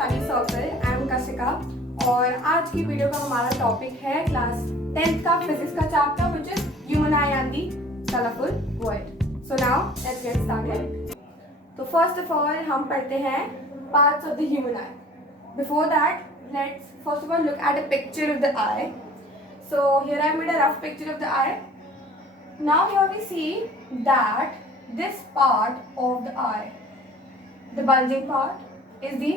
Study circle. I am Kashika और आज की वीडियो का हमारा टॉपिक है क्लास 10th का फिजिक्स का chapter which is human I and the colourful world. So now let's get started. तो फर्स्ट ऑफ ऑल हम पढ़ते हैं parts of the human I. Before that let's first of all look at a picture of the I. So here I made a rough picture of the eye. Now here we see that this part of the eye, the bulging part, is the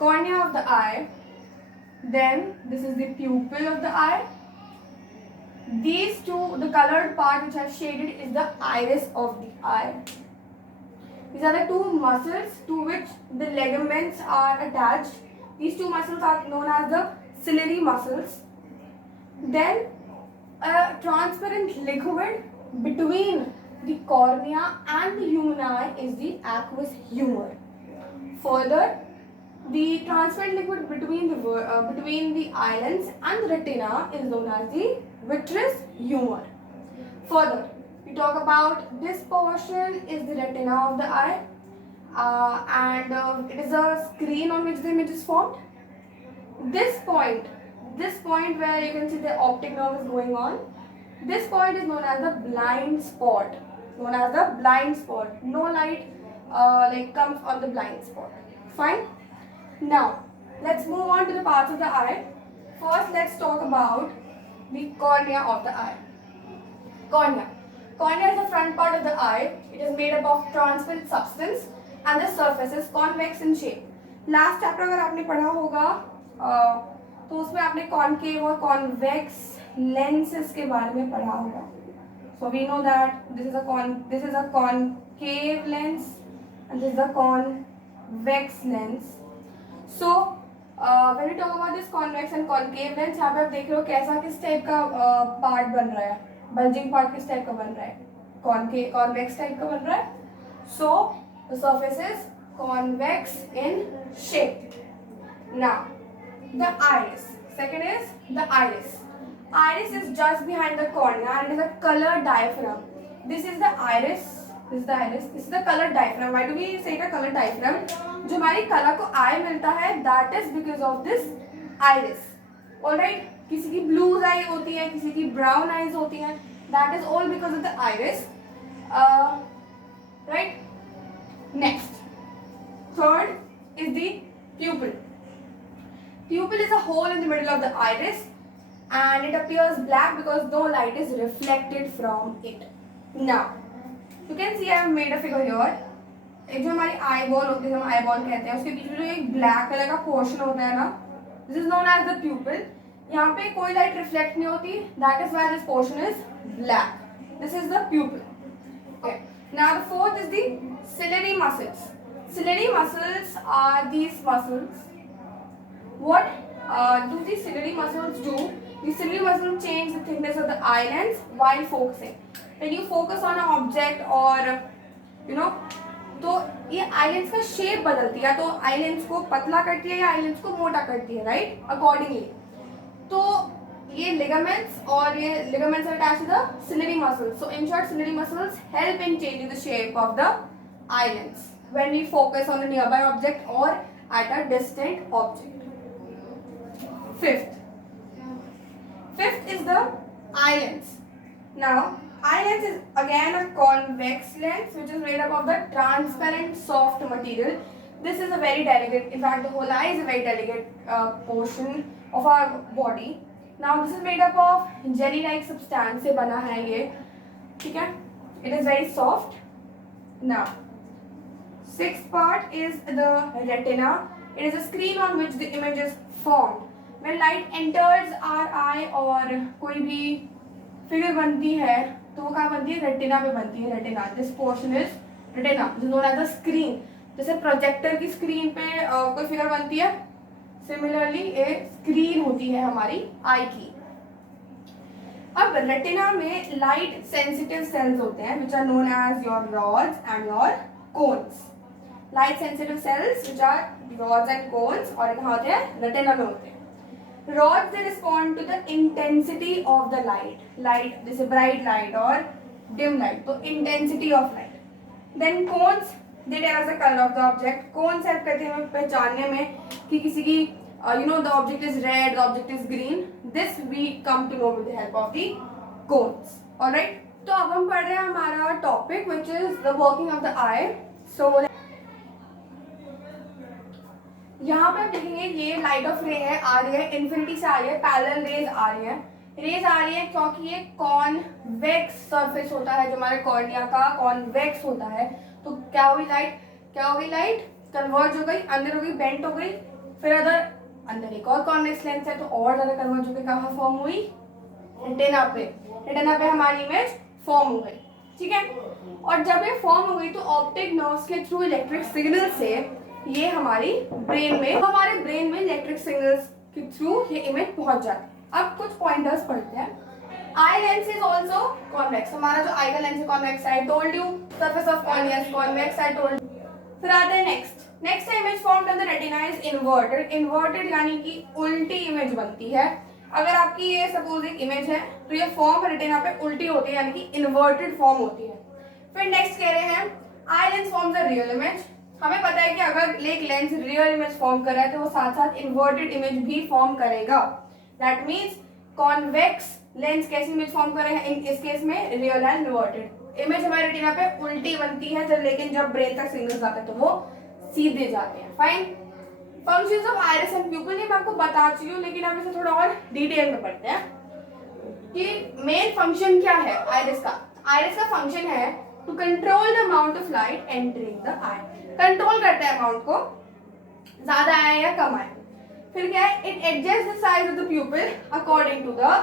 cornea of the eye. Then this is the pupil of the eye. These two, the colored part which I shaded, is the iris of the eye. These are the two muscles to which the ligaments are attached. These two muscles are known as the ciliary muscles. Then a transparent liquid between the cornea and the human eye is the aqueous humor. Further, the transparent liquid between the eyelids and the retina is known as the vitreous humor. Further, we talk about this portion is the retina of the eye, and it is a screen on which the image is formed. This point where you can see the optic nerve is going on, this point is known as the blind spot. No light comes on the blind spot. Fine. Now let's move on to the parts of the eye. First, let's talk about the cornea of the eye. Cornea is the front part of the eye. It is made up of transparent substance and the surface is convex in shape. Last chapter अगर आपने पढ़ा होगा तो उसमें आपने concave और convex lenses के बारे में पढ़ा होगा. So we know that this is a concave lens and this is a convex lens. So when you talk about this convex and concave lens, यहाँ पे आप देख रहे हो कैसा किस टाइप का पार्ट बन रहा है. बल्जिंग पार्ट किस टाइप का बन रहा है? कॉन्वेक्स टाइप का बन रहा है. So the surface is convex in shape. Now the iris. Second is the iris. Iris is just behind the cornea and it is a colored diaphragm. This is the iris. This is the colored diaphragm. Why do we say it a colored diaphragm? जो हमारी colour को eye मिलता है, that is because of this iris. Alright? किसी की blue eye होती है, किसी की brown eyes होती हैं. That is all because of the iris. Right? Next. Third is the pupil. Pupil is a hole in the middle of the iris and it appears black because no light is reflected from it. Now, you can see I have made a figure here. एक जो हमारी eyeball होती है, हम eyeball कहते हैं, उसके बीच में जो एक black कलर का portion होता है ना, this is known as the pupil. यहाँ पे कोई light reflect नहीं होती, that is why this portion is black. This is the pupil. Okay. Now the fourth is the ciliary muscles. Ciliary muscles are these muscles. What do the ciliary muscles do? The ciliary muscles change the thickness of the eyelids while focusing. When you focus on an object or तो ये eyelids का shape बदलती है, तो eyelids को पतला करती है या eyelids को मोटा करती है, right? Accordingly. तो ये ligaments और ये ligaments are attached to the ciliary muscles. So in short, ciliary muscles help in changing the shape of the eyelids when we focus on a nearby object or at a distant object. Fifth is the eye lens. Now, eye lens is again a convex lens which is made up of the transparent soft material. This is a very delicate, in fact the whole eye is a very delicate portion of our body. Now this is made up of jelly like substance से बना है ये, ठीक है? It is very soft. Now, sixth part is the retina. It is a screen on which the image is formed. When light enters our eye और कोई भी figure बनती है तो वो कहाँ बनती है? रेटिना पे बनती है. Retina, this portion is retina, known as the screen. जैसे प्रोजेक्टर की स्क्रीन पे कोई फिगर बनती है, सिमिलरली ये स्क्रीन होती है हमारी आई की. अब रेटिना में लाइट सेंसिटिव सेल्स होते हैं which are known as your rods and your cones. Light sensitive cells which are rods and cones और कहाँ होते हैं? रेटिना में होते हैं. Rods they respond to the intensity of the light, this is bright light or dim light, so intensity of light. Then cones they tell us the colour of the object, कौन से help करते हैं हमें पहचानने में कि किसी की the object is red, the object is green, this we come to know with the help of the cones. Alright, तो अब हम पढ़ रहे हैं हमारा topic which is the working of the eye. So यहाँ पे आप देखेंगे ये लाइट ऑफ रे है, आ रही है इन्फिनिटी से, आ रही है पैरेलल रेज आ रही है। रेज आ रही है क्योंकि ये कॉन्वेक्स सरफेस होता है, जो हमारे कॉर्निया का कॉन्वेक्स होता है। तो क्या होगी लाइट, लाइट कन्वर्ज हो गई, अंदर हो गई, बेंट हो गई, फिर अंदर एक और कॉन्वेक्स लेंस है तो और ज्यादा कन्वर्ज हो गई, कहाँ फॉर्म हुई, रेटिना पे। रेटिना पे हमारी इमेज फॉर्म हो गई, ठीक है। और जब ये फॉर्म हो गई तो ऑप्टिक नर्व्स के थ्रू इलेक्ट्रिक सिग्नल से ये हमारे ब्रेन में इलेक्ट्रिक सिग्नल्स के थ्रू ये इमेज पहुंच जाती है। अब कुछ पॉइंटर्स पढ़ते हैं। Eye lens is also convex, हमारा जो आई का लेंस है convex, I told you, surface of cornea is convex, I told. फिर आते हैं next image formed on the retina is inverted. Inverted यानी कि उल्टी इमेज बनती है। अगर आपकी ये सपोज एक इमेज है तो ये फॉर्म रेटिना पे उल्टी होती है, यानी कि इन्वर्टेड फॉर्म होती है। फिर नेक्स्ट कह रहे हैं eye lens forms the real image. हमें पता है कि अगर एक लेंस रियल इमेज फॉर्म कर रहा है तो वो साथ साथ इन्वर्टेड इमेज भी फॉर्म करेगा। दैट मीन्स कॉन्वेक्स लेंस कैसी इमेज फॉर्म कर रहे हैं, इस केस में रियल एंड इन्वर्टेड इमेज हमारे रेटिना पे उल्टी बनती है जब, लेकिन जब ब्रेन तक सिग्नल्स आते हैं तो वो सीधे जाते हैं। Fine. Functions of iris and प्यूपिल मैं आपको बता चुकी हूँ, लेकिन अब इसे थोड़ा और डिटेल में पढ़ते हैं कि मेन फंक्शन क्या है आइरिस का। आइरिस का फंक्शन है to control the amount of light entering the eye. Control करता है अमाउंट को, ज्यादा आए या कम आए। फिर क्या है, it adjust the size of the pupil according to the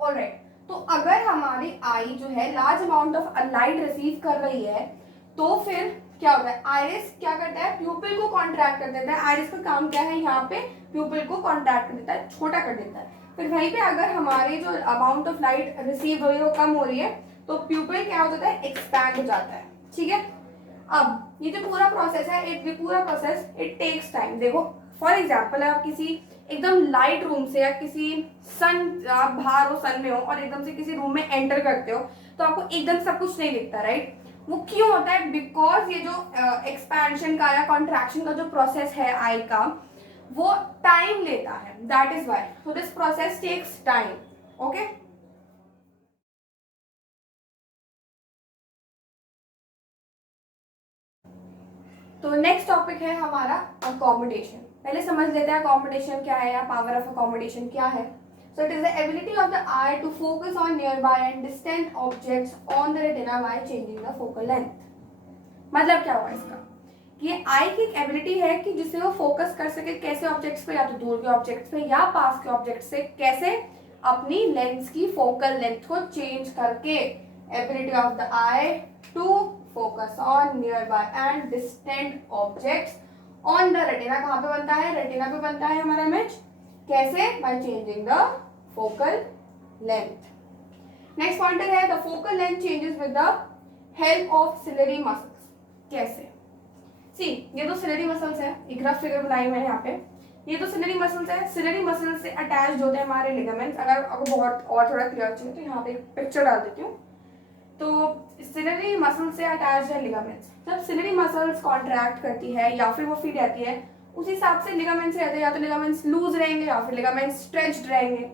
alright. तो अगर हमारी आई जो है large amount of light receive कर रही है तो फिर क्या होता है, आइरिस क्या करता है, प्यूपिल को कॉन्ट्रैक्ट कर देता है। आइरिस का काम क्या है, यहाँ पे प्यूपिल को कॉन्ट्रैक्ट कर देता है, छोटा कर देता है। फिर वहीं पे अगर हमारी जो अमाउंट ऑफ लाइट रिसीव हो रही है वो कम हो रही है तो प्यूपिल क्या हो जाता है, एक्सपैंड हो जाता है, ठीक है। अब ये जो पूरा प्रोसेस है, इट टेक्स टाइम। देखो फॉर एग्जाम्पल आप किसी एकदम लाइट रूम से या किसी आप बाहर हो, सन में हो और एकदम से किसी रूम में एंटर करते हो तो आपको एकदम सब कुछ नहीं दिखता, राइट। वो क्यों होता है, बिकॉज ये जो एक्सपेंशन का या कॉन्ट्रैक्शन का जो प्रोसेस है आई का वो टाइम लेता है, that is why. So this process takes time, okay. तो नेक्स्ट टॉपिक है हमारा अकोमोडेशन। पहले समझ लेते हैं अकोमोडेशन क्या है या पावर ऑफ अकोमोडेशन क्या है। So it is the ability of the eye to focus on nearby and distant objects on the retina by changing the focal length. मतलब क्या हुआ इसका, कि ये आई की एक एबिलिटी है कि जिससे वो फोकस कर सके कैसे ऑब्जेक्ट्स पे, या तो दूर के ऑब्जेक्ट्स पे या पास के ऑब्जेक्ट्स से, कैसे अपनी लेंस की फोकल लेंथ को चेंज करके। Ability of the eye to focus on nearby and distant objects on the retina. कहाँ पे बनता है, रेटिना पे बनता है हमारा इमेज, कैसे, by changing the focal length. Next pointer है the focal length changes with the help of ciliary muscles. कैसे, सी ये तो सिलेरी मसल्स है, एक रफ फिगर बनाई मैंने यहाँ पे, ये तो सिलेरी मसल्स है। सिलेरी मसल्स से अटैच्ड होते हैं हमारे लिगामेंट्स। अगर आपको बहुत और थोड़ा क्लियर चाहिए तो यहाँ पे एक पिक्चर डाल देती हूँ। तो सिलेरी मसल से अटैच्ड है लिगामेंट्स। जब सिलेरी मसल्स कॉन्ट्रैक्ट करती है या फिर वो फ्री रहती है, उस हिसाब से लिगामेंट्स रहते हैं, या तो लिगामेंट्स लूज रहेंगे या फिर लिगामेंट्स स्ट्रेच्ड रहेंगे।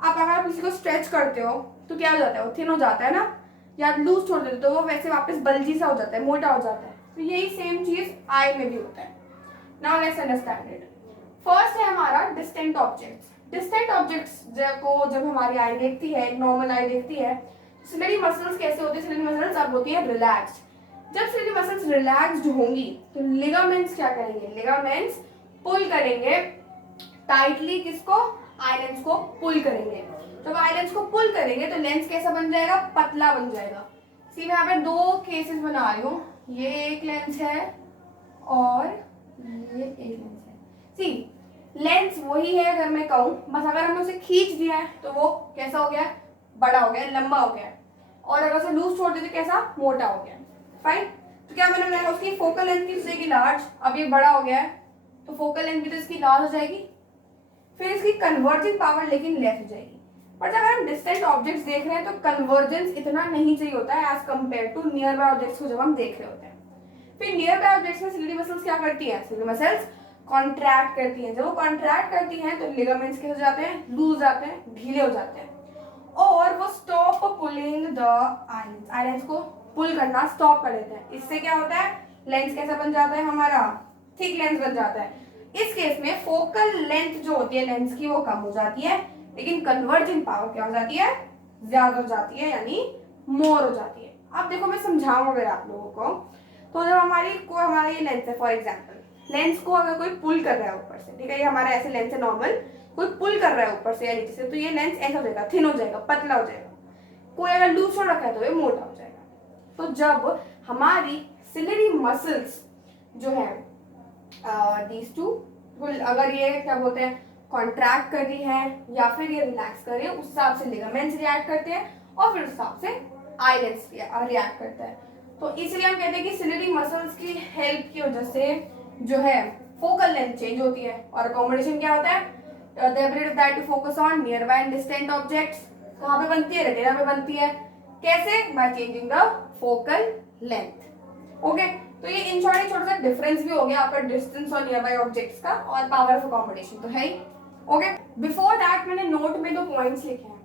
आप अगर किसी को स्ट्रेच करते हो तो क्या हो जाता है, वो थिन हो जाता है ना, या लूज छोड़ देते हो तो वो वैसे वापस बल्जी सा हो जाता है, मोटा हो जाता है। तो यही सेम चीज आई में भी होता है। Now let's understand it. First है हमारा डिस्टेंट ऑब्जेक्ट्स। डिस्टेंट ऑब्जेक्ट्स को जब हमारी आई देखती है, नॉर्मल आई देखती है, सिलेरी मसल्स कैसे होती है, सिलेरी मसल्स अब होती है रिलैक्स्ड। जब सिलेरी मसल्स रिलैक्स्ड होंगी तो लिगामेंट्स क्या करेंगे, लिगामेंट्स पुल करेंगे टाइटली, किसको, आई लेंस को पुल करेंगे। जब आई लेंस को पुल करेंगे तो लेंस कैसा बन जाएगा, पतला बन जाएगा। सी मैं यहाँ पे दो केसेस बना रही हूँ, ये एक लेंस है और ये एक लेंस है। सी लेंस वही है अगर मैं कहूँ, बस अगर हमने उसे खींच दिया है तो वो कैसा हो गया, बड़ा हो गया, लंबा हो गया, और अगर उसे लूज छोड़ दिया तो कैसा, मोटा हो गया। फाइन। तो क्या मैंने बनाया, उसकी फोकल लेंथ की जैसे कि लार्ज, अब ये बड़ा हो गया है तो फोकल लेंथ भी तो इसकी लार्ज हो जाएगी, फिर इसकी कन्वर्जिंग पावर लेकिन लेस हो जाएगी। बट अगर हम डिस्टेंट ऑब्जेक्ट्स देख रहे हैं तो कन्वर्जेंस इतना नहीं चाहिए होता है as compare to nearby objects को जब हम देख रहे होते हैं। फिर नियर बाय ऑब्जेक्ट्स में सिलियरी मसल्स क्या करती है, सिलियरी मसल्स कॉन्ट्रैक्ट करती हैं। जब वो कॉन्ट्रैक्ट करती हैं तो लिगामेंट्स कैसे हो जाते हैं, लूज हो जाते हैं, ढीले हो जाते हैं, और वो stop pulling the ions, ions को पुल करना स्टॉप कर देते हैं। इससे क्या होता है, लेंस कैसा बन जाता है हमारा, थिक लेंस बन जाता है। इस केस में फोकल लेंथ जो होती है लेंस की वो कम हो जाती है, लेकिन कन्वर्जिंग पावर क्या हो जाती है, ज्यादा हो जाती है, यानी मोर हो जाती है। अब देखो मैं समझाऊं अगर आप लोगों को, तो जब हमारा ये लेंस है, फॉर एग्जाम्पल लेंस को अगर कोई पुल कर रहा है ऊपर से, ठीक है, ये हमारा ऐसे लेंस है नॉर्मल, कोई पुल कर रहा है ऊपर से या नीचे से, तो ये लेंस ऐसा हो जाएगा, थिन हो जाएगा, पतला हो जाएगा। कोई अगर लूज छोड़ रखा है तो ये मोटा हो जाएगा। तो जब हमारी सिलियरी मसल्स जो है दीज टू, अगर ये क्या बोलते हैं कॉन्ट्रैक्ट कर रही है या फिर ये रिलैक्स कर रही है, उस हिसाब से लिगामेंट्स रिएक्ट करते हैं और फिर उस हिसाब से आई लेंस रिएक्ट करता है। तो इसलिए हम कहते हैं कि सिलियरी मसल्स की हेल्प की वजह से जो है फोकल लेंथ चेंज होती है। और अकोमोडेशन क्या होता है, the ability of that to focus on nearby and distant objects. कहाँ पे बनती है, रेटिना पे बनती है। कैसे, by changing the focal length. Okay, तो ये इन शॉर्ट छोटा सा डिफरेंस भी हो गया आपका डिस्टेंस और नियर बाय ऑब्जेक्ट्स का, और पावर ऑफ अकोमोडेशन तो है ही। ओके, बिफोर दैट मैंने नोट में 2 पॉइंट्स लिखे हैं।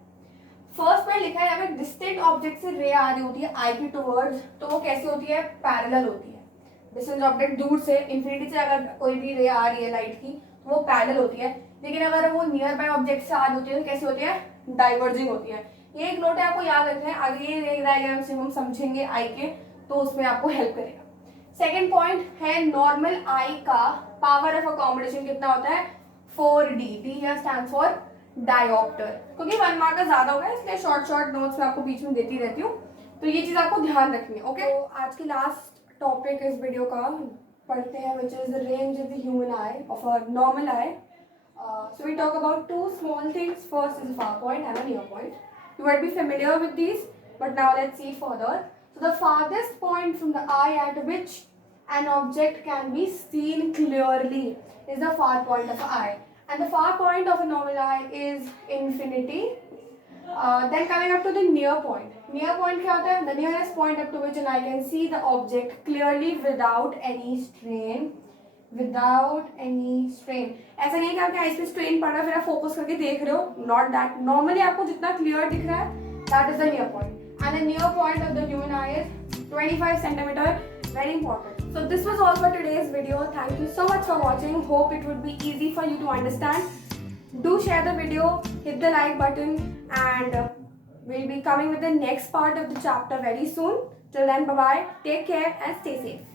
फर्स्ट पॉइंट लिखा है अगर डिस्टेंट ऑब्जेक्ट से रे आ रही होती है आई की टुवर्ड्स, तो वो कैसी होती है, पैरेलल होती है। डिस्टेंट ऑब्जेक्ट दूर से इंफिनिटी से अगर कोई भी रे आ रही है लाइट की तो वो पैरेलल होती है, लेकिन अगर वो नियर बाय ऑब्जेक्ट से आ रही होती है तो कैसी होती है, डाइवर्जिंग होती है। ये एक नोट है, आपको याद रखना है, आगे ये डायग्राम से हम समझेंगे आई के, तो उसमें आपको हेल्प करेगा। सेकेंड पॉइंट है नॉर्मल आई का पावर ऑफ अकोमोडेशन कितना होता है, 4D। D here stands for dioptre, क्योंकि 1 मार्क का ज्यादा होगा इसलिए शॉर्ट नोट्स में आपको बीच में देती रहती हूँ, तो ये चीज आपको ध्यान रखनी है। ओके, तो आज की लास्ट टॉपिक इस वीडियो का पढ़ते हैं, which is the range of the human eye of a normal eye. So we talk about 2 small things. First is far point and a near point. You might be familiar with these, but now let's see further. So the farthest point from the eye at which an object can be seen clearly is the far point of the eye, and the far point of a normal eye is infinity. Then coming up to the near point. Near point क्या होता है, the nearest point up to which an eye can see the object clearly without any strain. Without any strain. ऐसा नहीं है कि आपके eyes पे strain पड़ रहा है फिर आप फोकस करके देख रहे हो, not that. Normally आपको जितना क्लियर दिख रहा है that is the near point. And the near point of the human eye is 25 centimeter. Very important. So this was all for today's video. Thank you so much for watching. Hope it would be easy for you to understand. Do share the video, hit the like button, and we'll be coming with the next part of the chapter very soon. Till then, bye bye, take care and stay safe.